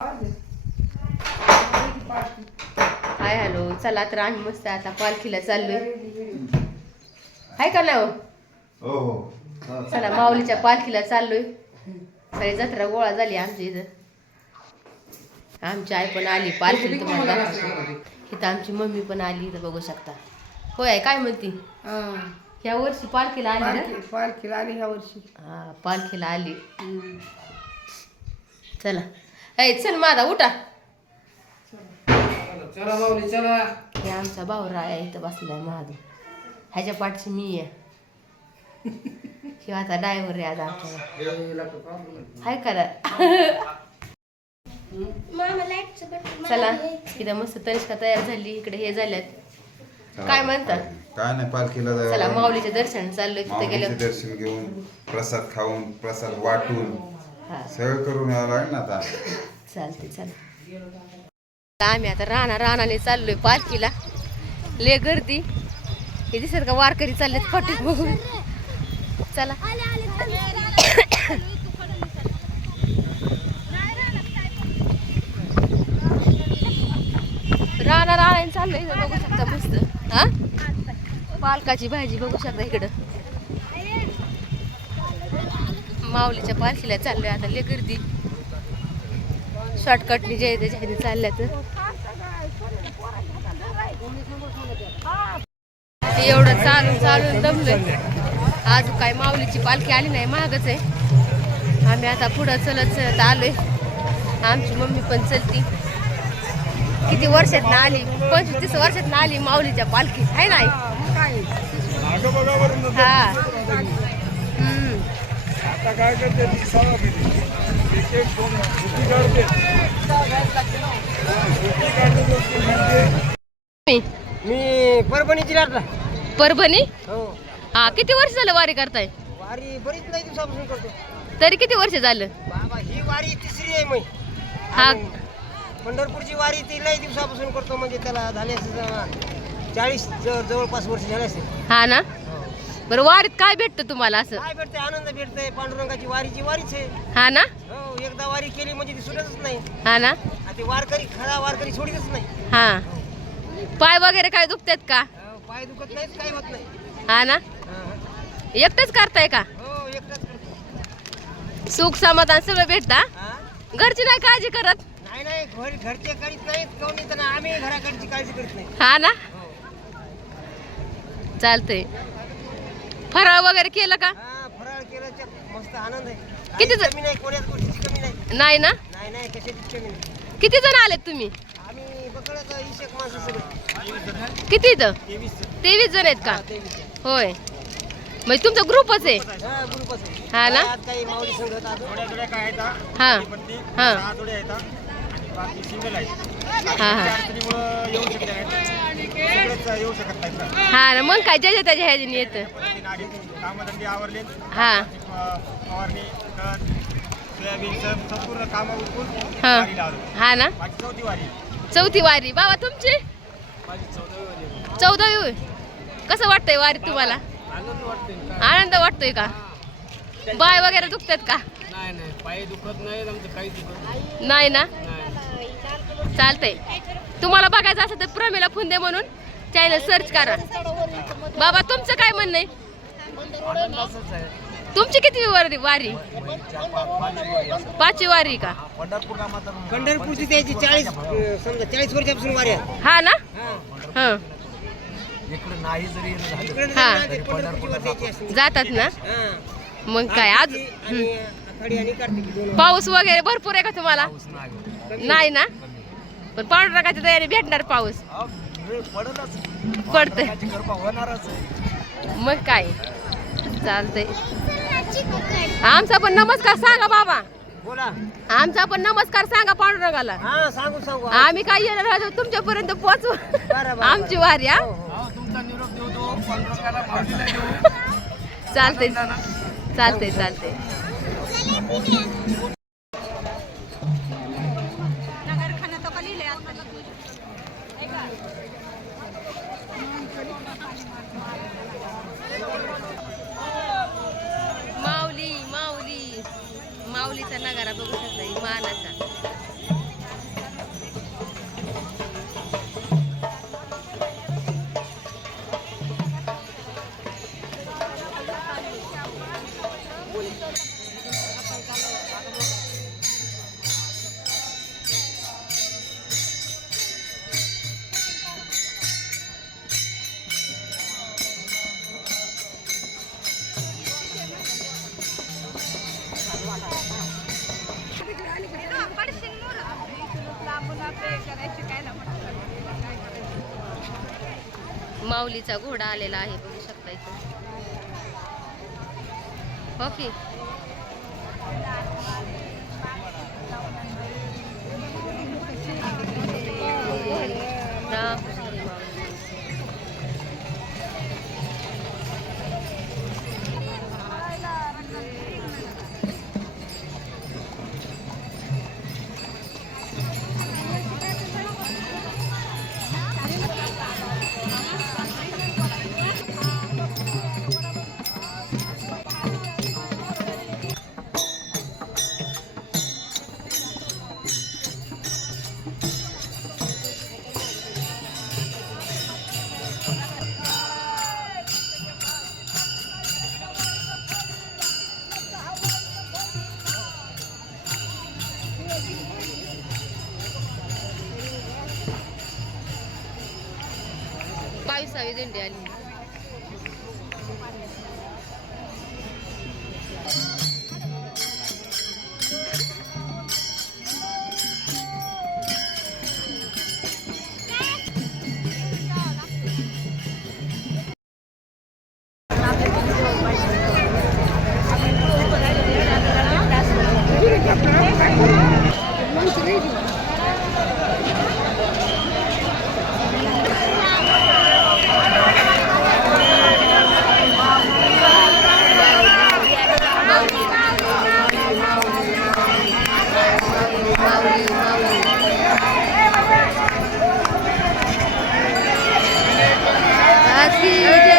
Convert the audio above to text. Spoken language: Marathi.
हाय हॅलो, चला तर आम्ही मस्त आता पालखीला चाललोय. हाय का ना हो? चला माऊलीच्या पालखीला चाललोय. सगळी जत्रा गोळा झाली आमच्या इथं. आमची आई पण आली पालखीला, तुम्हाला दाखवतो. इथं आमची मम्मी पण आली, इथं बघू शकता. होय, काय म्हणती? ह्या वर्षी पालखीला आली ना? पालखीला आली ह्या वर्षी. हा, पालखीला आली. चला ऐ चल माझा उठा. चला माऊली चला. हे आमचा भाऊरा आहे, इथं बसलाय महादेव. ह्याच्या पाठची मी आहे. शिवाय आता ड्रायव्हर आहे आज आमच्या. हाय करा. चला इथं मस्त तनिष्का तयार झाली. इकडे हे झाल्यात, काय म्हणतात? काय नाही, पालखीला चला माऊलीचे दर्शन चाललोय. तिथे गेलं दर्शन घेऊन प्रसाद खाऊन प्रसाद वाटून सगळं करून यावं लागेल ना आता. चालते चला. आम्ही आता रानाने चाललोय पालखीला. ले गर्दी हे दिसत का? वारकरी चाललेत पाठी बघून. चला रानाने चाललोय. बघू शकता मस्त. हा, पालकाची भाजी बघू शकता इकडं. माऊलीच्या पालखीला चाललोय आता. ले गर्दी शॉर्टकटनी जे त्याच्या चालल्यात. एवढं चालून दमलोय. आज काय माऊलीची पालखी आली नाही, महागच आहे. आम्ही आता पुढं चलत आलोय. आमची मम्मी पण चलती. किती वर्षात ना आली? 25-30 वर्षात ना आली माऊलीच्या पालखीत, आहे नाही? हा. मी परभणी जिल्ह्यातला. परभणी? हो. हा, किती वर्ष झालं वारी करताय? वारी बरीच नाही दिवसापासून करतो. तरी किती वर्ष झालं? बाबा ही वारी तिसरी आहे. मग हा, पंढरपूरची वारी ती लई दिवसापासून करतो. म्हणजे त्याला झाले 40 जवळपास वर्ष झाले असेल. हा ना. बरं, वारीत काय भेटतं तुम्हाला असं? काय भेटते? आनंद भेटते. पांडुरंगाची वारीची वारीच आहे. हा ना. हो, एकदा वारी केली म्हणजे ती सुटतच नाही. हा ना. ते वारकरी खरा वारकरी सोडतच नाही. हा, पाय वगैरे काय दुखतात का? पाय दुखत नाहीत, काही होत नाही. हा ना. एकटंच करताय का? हो, एकटाच करतो. सुख समाधान सगळं भेटता? हा? घरची नाही काळजी करत? नाही घरचे करीत नाहीत. कोणी तर आम्ही घराकडची काळजी करत नाही. हा ना. चालतंय. फराळ वगैरे केलं का? हा, फराळ केल्याचा मस्त आनंद आहे. किती कमी नाही, कोण्याच गोष्टीची कमी नाही. नाही ना. नाही कशाची कमी नाही. किती जण आलेत तुम्ही? आम्ही बकळ्याचा 21 माणसं सगळं. किती इथं? 23 जण आहेत का? 23. होय, मग तुमचा ग्रुपच आहे. हा, ग्रुपच आहे. हा ना. आज काही माऊली संघात आज थोड्या काय आहेत. हा हा थोड्या आहेत आणि बाकी सिंगल आहेत. हा हा येऊ शकत सगळंच येऊ शकत नाही. हा ना. मग काय ज्याच्या त्याच्या ह्याच्याने येतं. कामधंदे आवरले. हा फवारणी, खत, सोयाबीनचं संपूर्ण कामं उरकून हा वारीला आलो. हा ना. माझी चौथी वारी. चौथी वारी. बाबा तुमची? माझी 14वी वारी. 14वी होय. कसं वाटतंय वारी तुम्हाला? आनंद वाटते. आनंद वाटतोय का? पाय वगैरे दुखतात का? नाही पाय दुखत नाही. आमचं काही दुखत नाही. नाही ना. चालतंय. तुम्हाला बघायचं असं तर प्रमिला फुंदे म्हणून चॅनल सर्च करा. बाबा तुमचं काय म्हणणं आहे? तुमची किती वारी? 5वी वारी का? पंढरपूरची त्याची 40 समजा 40 वर्षापासून वारी आहे. हा ना. हा इकडे नाही जरी हा. पंढरपूरची वारी त्याची असते. जातात ना. हा. मग काय आज आणि आखाडी आणि कार्तिकी दोन. पाऊस वगैरे भरपूर आहे का तुम्हाला? नाही ना. पण पांडुरंगाच्या तयारी भेटणार पाऊस पडतंय. मग काय चालतंय. आमचा पण नमस्कार सांगा बाबा. बोला. आमचा पण नमस्कार सांगा पांडुरंगाला. हा, सांगू आम्ही काय येणार राहतो तुमच्यापर्यंत पोहोचू. बरं. आमची वारी. हा, तुमचा निरोप देऊ तो पांडुरंगाला माऊलीला देऊ. चालतंय चालतंय. माऊलीचा नगारा बघू शकता, मानाचा. माऊलीचा घोडा आलेला आहे बघू शकता इथं. ओके राम हरी माऊली. बावीसावी दिंडी आली. आज की